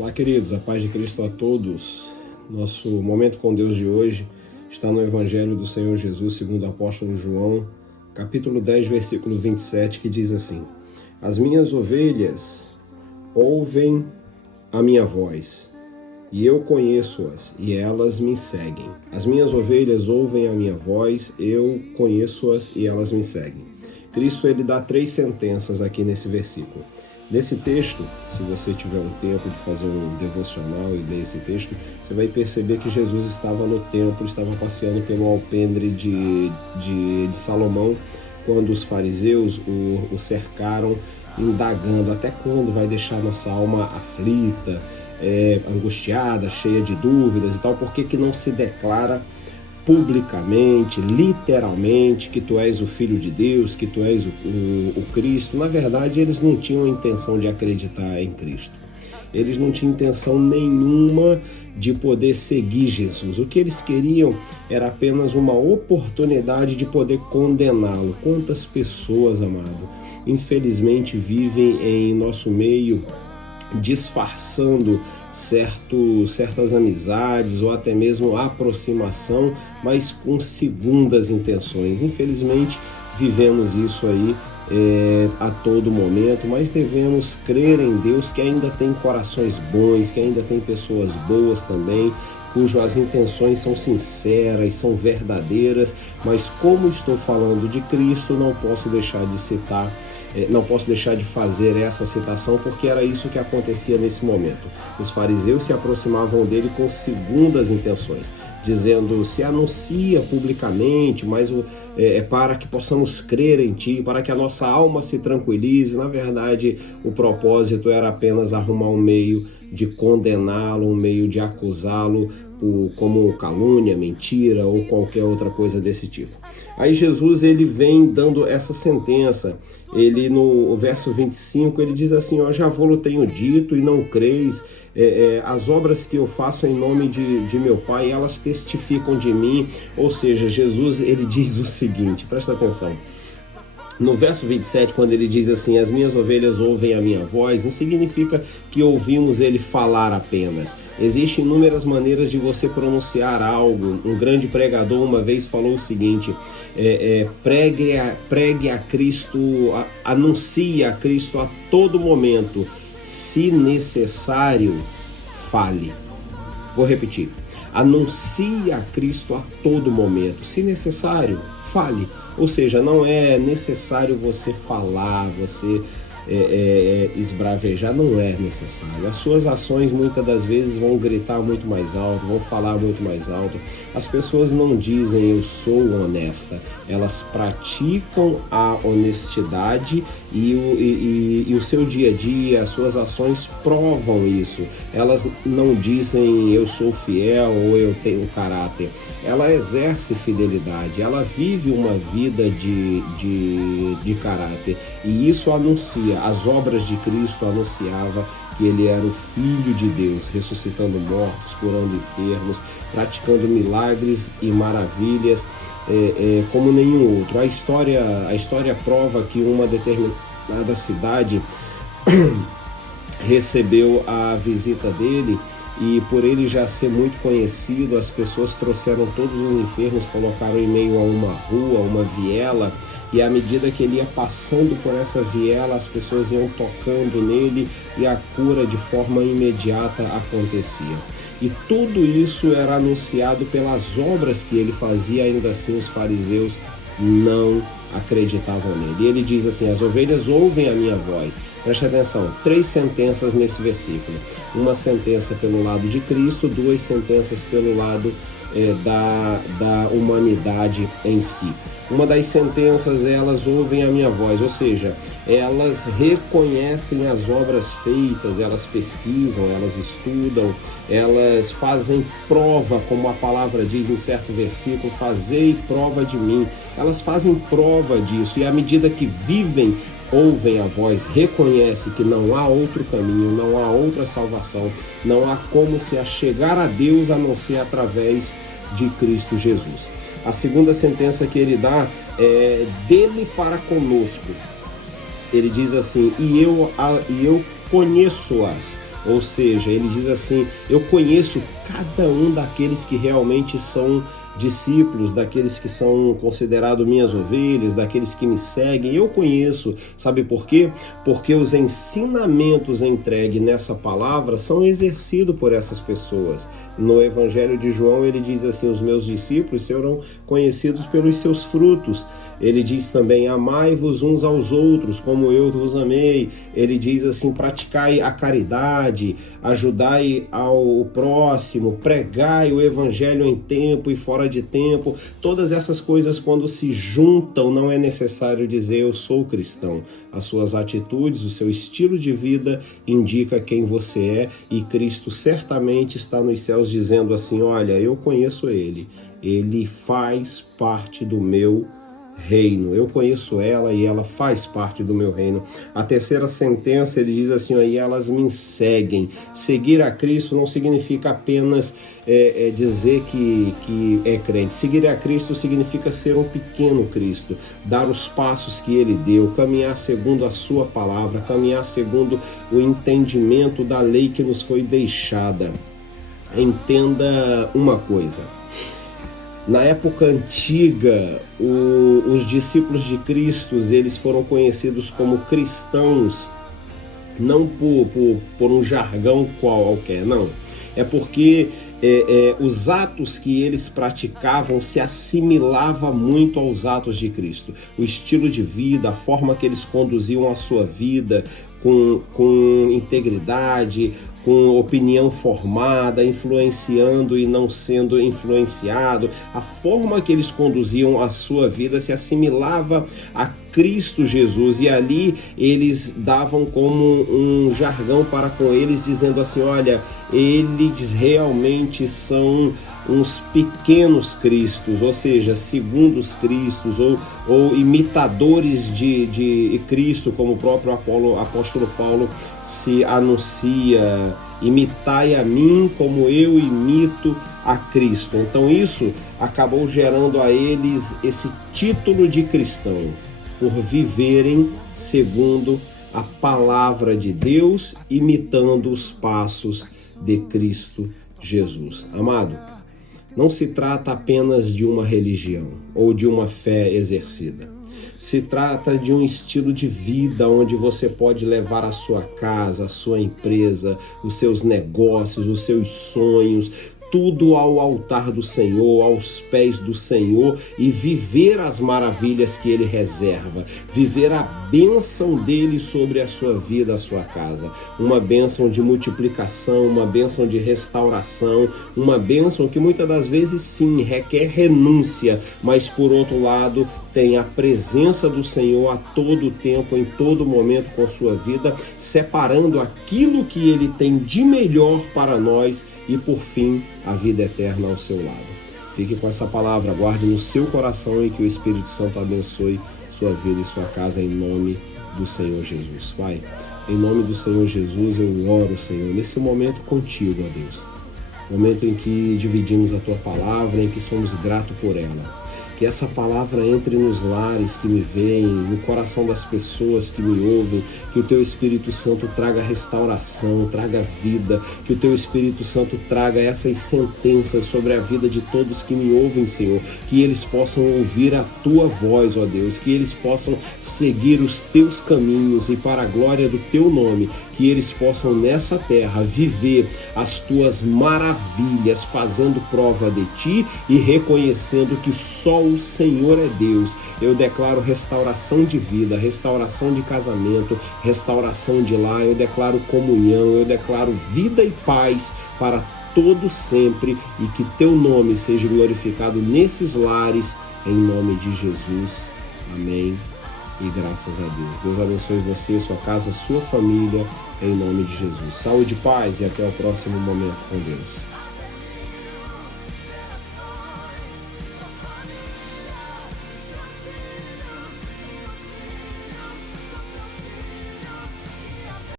Olá, queridos, a paz de Cristo a todos. Nosso momento com Deus de hoje está no Evangelho do Senhor Jesus, segundo o apóstolo João, capítulo 10, versículo 27, que diz assim: As minhas ovelhas ouvem a minha voz, e eu conheço-as, e elas me seguem. As minhas ovelhas ouvem a minha voz, eu conheço-as, e elas me seguem. Cristo, ele dá 3 sentenças aqui nesse versículo. Nesse texto, se você tiver um tempo de fazer um devocional e ler esse texto, você vai perceber que Jesus estava no templo, estava passeando pelo alpendre de Salomão, quando os fariseus o cercaram, indagando até quando vai deixar nossa alma aflita, angustiada, cheia de dúvidas e tal, por que não se declara publicamente, literalmente, que tu és o Filho de Deus, que tu és o Cristo. Na verdade, eles não tinham a intenção de acreditar em Cristo. Eles não tinham intenção nenhuma de poder seguir Jesus. O que eles queriam era apenas uma oportunidade de poder condená-lo. Quantas pessoas, amado, infelizmente vivem em nosso meio disfarçando certas amizades ou até mesmo aproximação, mas com segundas intenções. Infelizmente vivemos isso aí a todo momento, mas devemos crer em Deus, que ainda tem corações bons, que ainda tem pessoas boas também, cujas intenções são sinceras, são verdadeiras. Mas como estou falando de Cristo, não posso deixar de citar, não posso deixar de fazer essa citação, porque era isso que acontecia nesse momento. Os fariseus se aproximavam dele com segundas intenções, dizendo: se anuncia publicamente, mas para que possamos crer em ti, para que a nossa alma se tranquilize. Na verdade, o propósito era apenas arrumar um meio de condená-lo, um meio de acusá-lo como calúnia, mentira ou qualquer outra coisa desse tipo. Aí Jesus, ele vem dando essa sentença. Ele, no verso 25, ele diz assim: já vou-lo tenho dito e não creis. As obras que eu faço em nome de meu Pai, elas testificam de mim. Ou seja, Jesus, ele diz o seguinte, presta atenção. No verso 27, quando ele diz assim: as minhas ovelhas ouvem a minha voz, não significa que ouvimos ele falar apenas. Existem inúmeras maneiras de você pronunciar algo. Um grande pregador uma vez falou o seguinte: pregue a Cristo, anuncie a Cristo a todo momento. Se necessário, fale. Vou repetir: anuncie a Cristo a todo momento. Se necessário, fale. Ou seja, não é necessário você falar, você esbravejar, não é necessário. As suas ações muitas das vezes vão gritar muito mais alto, vão falar muito mais alto. As pessoas não dizem eu sou honesta, elas praticam a honestidade e o seu dia a dia, as suas ações provam isso. Elas não dizem eu sou fiel ou eu tenho caráter. Ela exerce fidelidade, ela vive uma vida de caráter, e isso anuncia. As obras de Cristo anunciava que ele era o Filho de Deus, ressuscitando mortos, curando enfermos, praticando milagres e maravilhas como nenhum outro. A história prova que uma determinada cidade recebeu a visita dele, e por ele já ser muito conhecido, as pessoas trouxeram todos os enfermos, colocaram em meio a uma rua, uma viela, e à medida que ele ia passando por essa viela, as pessoas iam tocando nele e a cura de forma imediata acontecia. E tudo isso era anunciado pelas obras que ele fazia. Ainda assim os fariseus não acreditavam nele. E ele diz assim: as ovelhas ouvem a minha voz. Preste atenção, 3 sentenças nesse versículo. Uma sentença pelo lado de Cristo, 2 sentenças pelo lado da humanidade em si. Uma das sentenças, elas ouvem a minha voz, ou seja, elas reconhecem as obras feitas, elas pesquisam, elas estudam, elas fazem prova, como a palavra diz em certo versículo: fazei prova de mim. Elas fazem prova disso, e à medida que vivem, ouvem a voz, reconhecem que não há outro caminho, não há outra salvação, não há como se achegar a Deus a não ser através de Cristo Jesus. A segunda sentença que ele dá é dele para conosco. Ele diz assim: e eu conheço-as, Ou seja, ele diz assim: eu conheço cada um daqueles que realmente são discípulos, daqueles que são considerados minhas ovelhas, daqueles que me seguem, eu conheço. Sabe por quê? Porque os ensinamentos entregues nessa palavra são exercidos por essas pessoas. No Evangelho de João ele diz assim: os meus discípulos serão conhecidos pelos seus frutos. Ele diz também: amai-vos uns aos outros, como eu vos amei. Ele diz assim: praticai a caridade, ajudai ao próximo, pregai o evangelho em tempo e fora de tempo. Todas essas coisas, quando se juntam, não é necessário dizer eu sou cristão. As suas atitudes, o seu estilo de vida indica quem você é, e Cristo certamente está nos céus dizendo assim: olha, eu conheço ele faz parte do meu reino, eu conheço ela e ela faz parte do meu reino. A terceira sentença, ele diz assim: aí elas me seguem. Seguir a Cristo não significa apenas dizer que é crente. Seguir a Cristo significa ser um pequeno Cristo, dar os passos que ele deu, caminhar segundo a sua palavra, caminhar segundo o entendimento da lei que nos foi deixada. Entenda uma coisa: na época antiga, os discípulos de Cristo, eles foram conhecidos como cristãos, não por um jargão qualquer, não. É porque os atos que eles praticavam se assimilavam muito aos atos de Cristo. O estilo de vida, a forma que eles conduziam a sua vida com integridade, com opinião formada, influenciando e não sendo influenciado. A forma que eles conduziam a sua vida se assimilava a Cristo Jesus, e ali eles davam como um jargão para com eles, dizendo assim: olha, eles realmente são uns pequenos cristos, ou seja, segundos cristos, ou imitadores de Cristo, como o próprio apóstolo Paulo se anuncia: imitai a mim como eu imito a Cristo. Então isso acabou gerando a eles esse título de cristão, por viverem segundo a palavra de Deus, imitando os passos de Cristo Jesus. Amado, não se trata apenas de uma religião ou de uma fé exercida. Se trata de um estilo de vida onde você pode levar a sua casa, a sua empresa, os seus negócios, os seus sonhos, tudo ao altar do Senhor, aos pés do Senhor, e viver as maravilhas que Ele reserva, viver a bênção dele sobre a sua vida, a sua casa. Uma bênção de multiplicação, uma bênção de restauração, uma bênção que muitas das vezes sim requer renúncia, mas por outro lado tem a presença do Senhor a todo tempo, em todo momento com a sua vida, separando aquilo que Ele tem de melhor para nós, e por fim, a vida eterna ao seu lado. Fique com essa palavra, guarde no seu coração, e que o Espírito Santo abençoe sua vida e sua casa, em nome do Senhor Jesus. Pai, em nome do Senhor Jesus, eu oro, Senhor, nesse momento contigo, ó Deus. Momento em que dividimos a tua palavra, em que somos gratos por ela. Que essa palavra entre nos lares que me veem, no coração das pessoas que me ouvem, que o Teu Espírito Santo traga restauração, traga vida, que o Teu Espírito Santo traga essas sentenças sobre a vida de todos que me ouvem, Senhor, que eles possam ouvir a Tua voz, ó Deus, que eles possam seguir os Teus caminhos, e para a glória do Teu nome, que eles possam nessa terra viver as Tuas maravilhas, fazendo prova de Ti e reconhecendo que só o Senhor é Deus. Eu declaro restauração de vida, restauração de casamento, restauração de lar, eu declaro comunhão, eu declaro vida e paz para todo sempre, e que Teu nome seja glorificado nesses lares, em nome de Jesus. Amém. E graças a Deus. Deus abençoe você, sua casa, sua família, em nome de Jesus. Saúde e paz, e até o próximo momento com Deus.